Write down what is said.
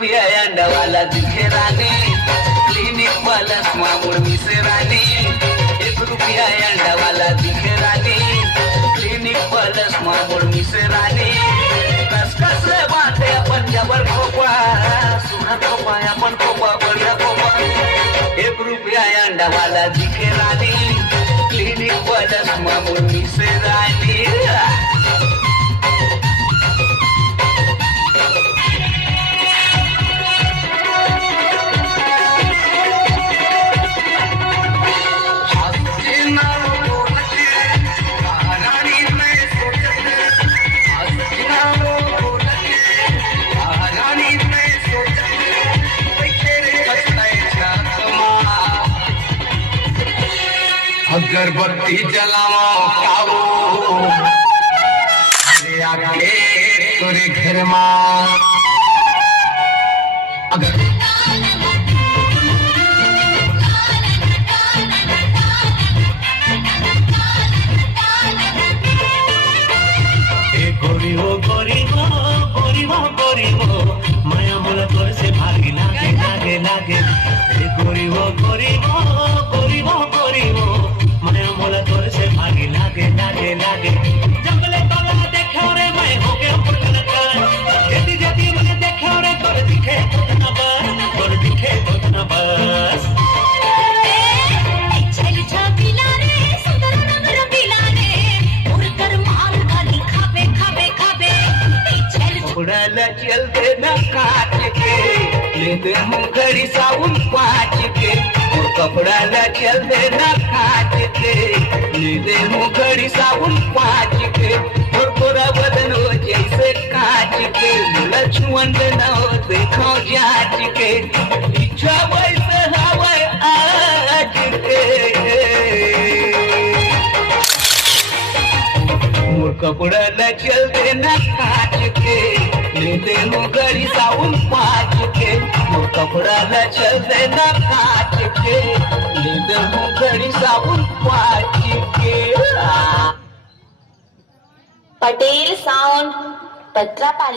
रुपया अंडावाला दिखे रानी clinic plus मामूल मिसे रानी 1 रुपया अंडावाला दिखे रानी क्लिनिक प्लस मामूल मिसे रानी कस कस बाते अपन जबर खोपा सुना खोपा अपन खोपा बढ़िया खोपा 1 रुपया अंडावाला दिखे रानी क्लिनिक प्लस मामूल मिसे रानी अगरबत्ती जलाओ काओ अरे आके तोरे घर मां अगर गोरी हो गोरी हो गोरी हो गोरी हो माया मोला तोर से भागी लागे लागे लागे गोरी हो गोरी हो गोरी हो गोरी हो माया मोला तोर से भागी लागे लागे लागे जंगले तोला देखो रे मैं हो गया पुटना कर यदि यदि मुझे देखो रे तोर दिखे पुटना बस तोर दिखे पुटना बस चल छापिला रे सुंदर नगर पिला रे और कर मार गाली खाबे खाबे खाबे चल उड़ाला चलते न काट के ले दे घड़ी साबुन पाँच के और कपड़ा ला चलते न काट के ले दे घड़ी साबुन पाँच के और पूरा बदन हो जैसे काट के लक्ष्मण न हो देखो जांच के इच्छा वैसे हवाए आज के मोर कपड़ा न चलते न काट के ले दे घड़ी साबुन पाँच के मोर कपड़ा न चलते न काट के ले दे घड़ी साबुन पाँच के पटेल साउंड पत्रापाली।